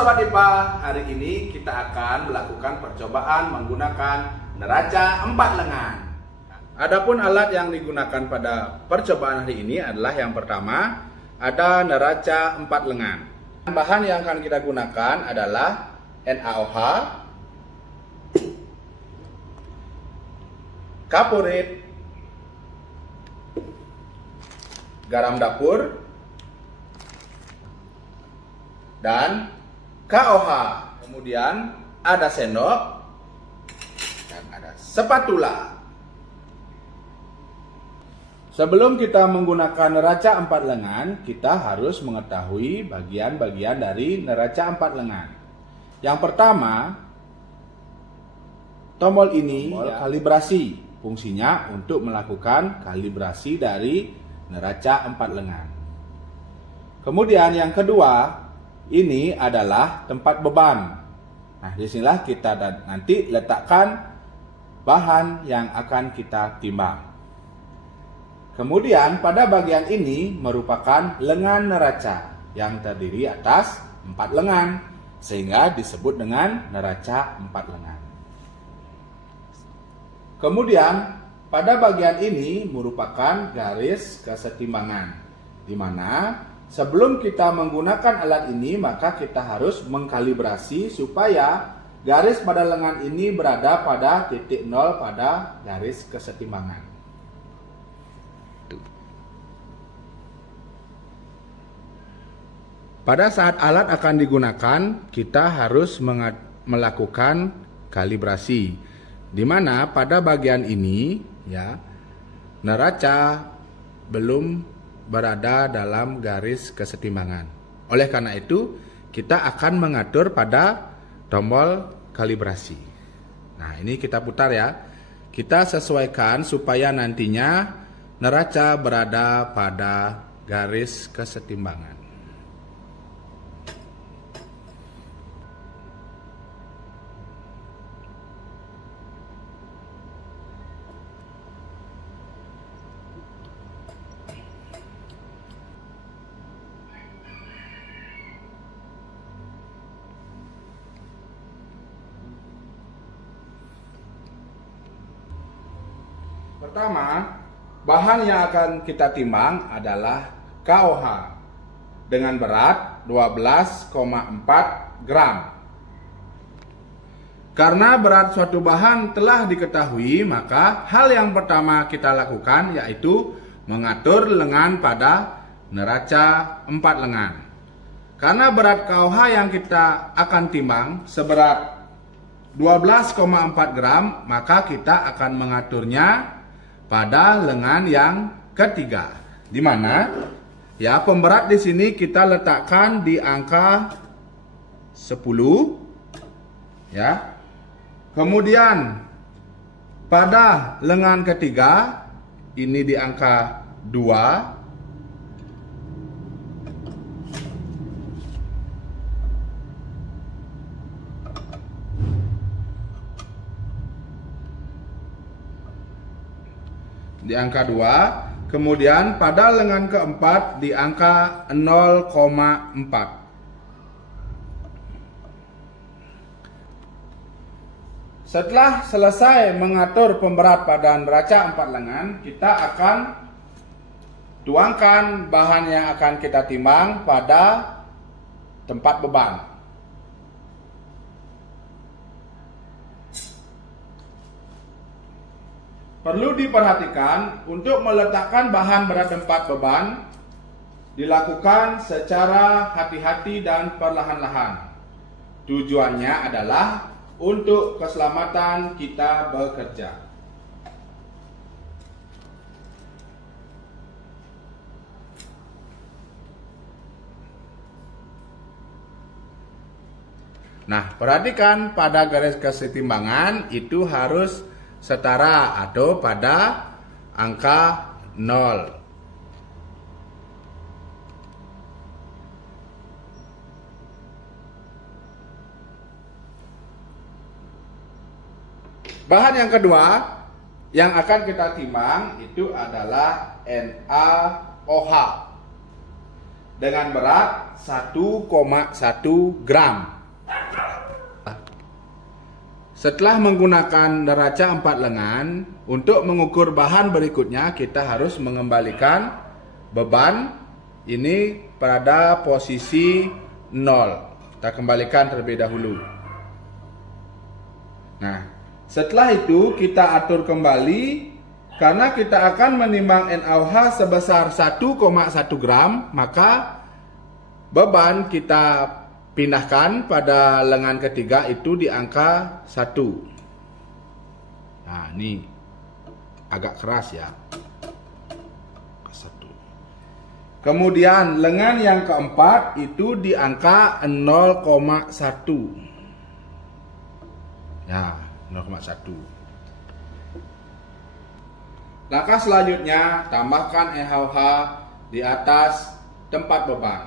Sobat IPA, hari ini kita akan melakukan percobaan menggunakan neraca 4 lengan. Adapun alat yang digunakan pada percobaan hari ini adalah yang pertama, ada neraca 4 lengan. Bahan yang akan kita gunakan adalah NaOH, kaporit, garam dapur, dan KOH. Kemudian ada sendok dan ada spatula. Sebelum kita menggunakan neraca 4 lengan, kita harus mengetahui bagian-bagian dari neraca 4 lengan. Yang pertama, tombol ini kalibrasi. Fungsinya untuk melakukan kalibrasi dari neraca 4 lengan. Kemudian yang kedua, ini adalah tempat beban. Nah, disinilah kita nanti letakkan bahan yang akan kita timbang. Kemudian pada bagian ini merupakan lengan neraca yang terdiri atas 4 lengan, sehingga disebut dengan neraca 4 lengan. Kemudian pada bagian ini merupakan garis kesetimbangan, di mana sebelum kita menggunakan alat ini, maka kita harus mengkalibrasi supaya garis pada lengan ini berada pada titik 0 pada garis kesetimbangan. Pada saat alat akan digunakan, kita harus melakukan kalibrasi, di mana pada bagian ini neraca belum berada dalam garis kesetimbangan. Oleh karena itu, kita akan mengatur pada tombol kalibrasi. Nah, ini kita putar ya. Kita sesuaikan supaya nantinya neraca berada pada garis kesetimbangan. Pertama, bahan yang akan kita timbang adalah KOH dengan berat 12,4 gram. Karena berat suatu bahan telah diketahui, maka hal yang pertama kita lakukan yaitu mengatur lengan pada neraca 4 lengan. Karena berat KOH yang kita akan timbang seberat 12,4 gram, maka kita akan mengaturnya pada lengan yang ketiga, di mana pemberat di sini kita letakkan di angka 10 ya. Kemudian pada lengan ketiga ini di angka 2. Di angka 2, kemudian pada lengan keempat di angka 0,4. Setelah selesai mengatur pemberat pada neraca 4 lengan, kita akan tuangkan bahan yang akan kita timbang pada tempat beban. Perlu diperhatikan untuk meletakkan bahan pada tempat beban dilakukan secara hati-hati dan perlahan-lahan. Tujuannya adalah untuk keselamatan kita bekerja. Nah, perhatikan pada garis kesetimbangan itu harus setara atau pada angka 0. Bahan yang kedua yang akan kita timbang itu adalah NaOH dengan berat 1,1 gram. Setelah menggunakan neraca 4 lengan, untuk mengukur bahan berikutnya kita harus mengembalikan beban ini pada posisi 0. Kita kembalikan terlebih dahulu. Nah, setelah itu kita atur kembali. Karena kita akan menimbang NaOH sebesar 1,1 gram, maka beban kita pindahkan pada lengan ketiga itu di angka 1. Nah, ini agak keras ya. 1. Kemudian lengan yang keempat itu di angka 0,1. Ya, 0,1. Langkah selanjutnya, tambahkan NaOH di atas tempat beban.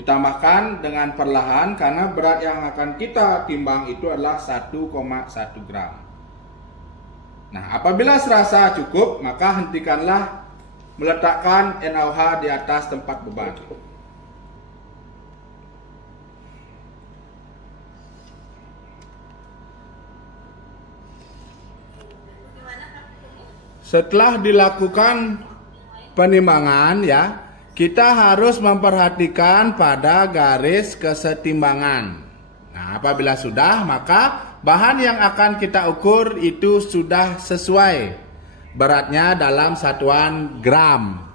Ditambahkan dengan perlahan karena berat yang akan kita timbang itu adalah 1,1 gram. Nah, apabila serasa cukup, maka hentikanlah meletakkan NaOH di atas tempat beban. Setelah dilakukan penimbangan ya, kita harus memperhatikan pada garis kesetimbangan. Nah, apabila sudah, maka bahan yang akan kita ukur itu sudah sesuai beratnya dalam satuan gram.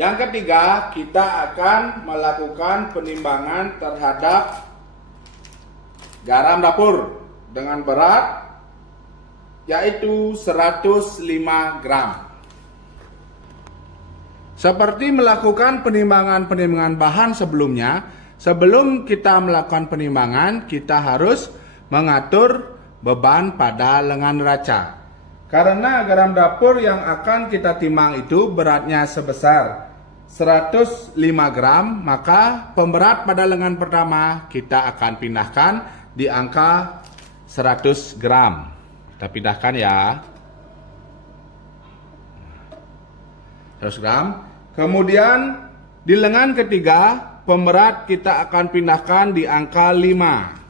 Yang ketiga, kita akan melakukan penimbangan terhadap garam dapur dengan berat yaitu 105 gram. Seperti melakukan penimbangan bahan sebelumnya, sebelum kita melakukan penimbangan, kita harus mengatur beban pada lengan neraca. Karena garam dapur yang akan kita timbang itu beratnya sebesar 105 gram, maka pemberat pada lengan pertama kita akan pindahkan di angka 100 gram. Kita pindahkan ya. 100 gram. Kemudian di lengan ketiga, pemberat kita akan pindahkan di angka 5.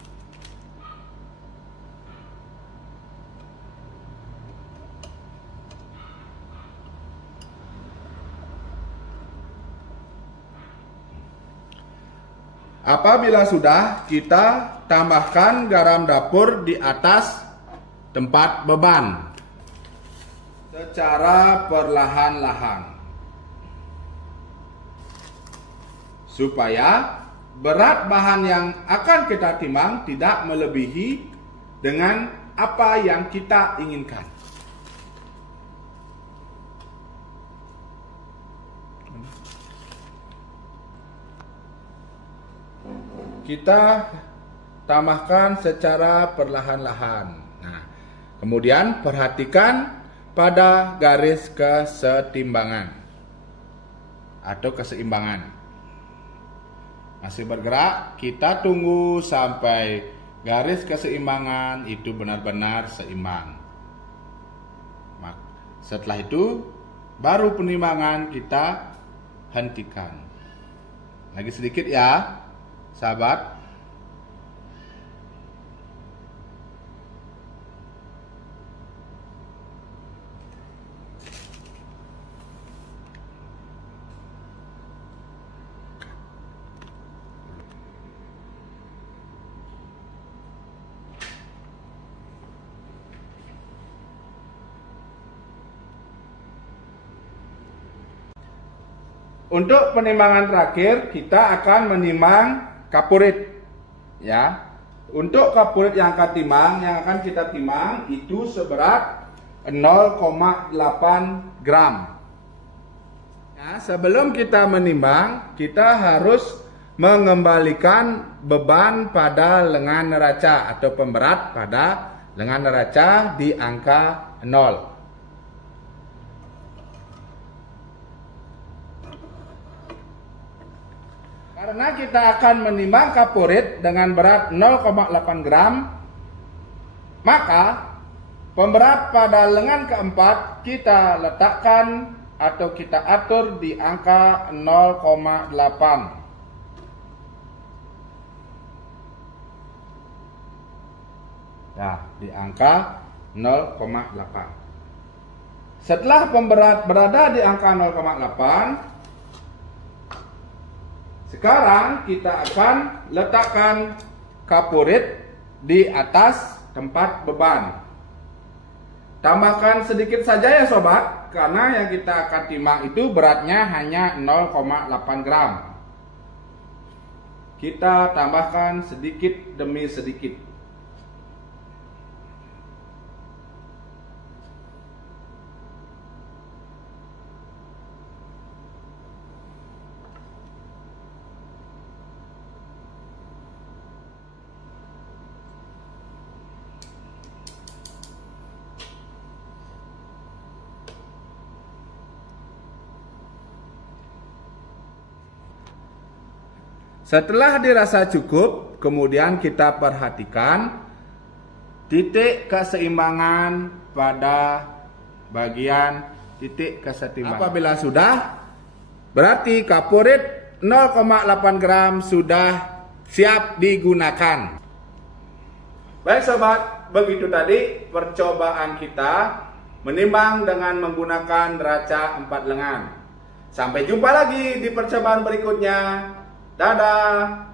Apabila sudah, kita tambahkan garam dapur di atas tempat beban secara perlahan-lahan supaya berat bahan yang akan kita timbang tidak melebihi dengan apa yang kita inginkan. Kita tambahkan secara perlahan-lahan. Nah, kemudian perhatikan pada garis kesetimbangan atau keseimbangan. Masih bergerak, kita tunggu sampai garis keseimbangan itu benar-benar seimbang. Setelah itu, baru penimbangan kita hentikan. Lagi sedikit ya, sahabat. Untuk penimbangan terakhir, kita akan menimbang kapurit. Ya. Untuk kapurit yang akan kita timbang itu seberat 0,8 gram. Ya, sebelum kita menimbang, kita harus mengembalikan beban pada lengan neraca atau pemberat pada lengan neraca di angka 0. Karena kita akan menimbang kaporit dengan berat 0,8 gram, maka pemberat pada lengan keempat kita letakkan atau kita atur di angka 0,8. Nah, di angka 0,8. Setelah pemberat berada di angka 0,8, sekarang kita akan letakkan kaporit di atas tempat beban. Tambahkan sedikit saja ya sobat, karena yang kita akan timbang itu beratnya hanya 0,8 gram. Kita tambahkan sedikit demi sedikit. Setelah dirasa cukup, kemudian kita perhatikan titik keseimbangan pada bagian titik kesetimbangan. Apabila sudah, berarti kaporit 0,8 gram sudah siap digunakan. Baik sobat, begitu tadi percobaan kita menimbang dengan menggunakan neraca 4 lengan. Sampai jumpa lagi di percobaan berikutnya. Dadah.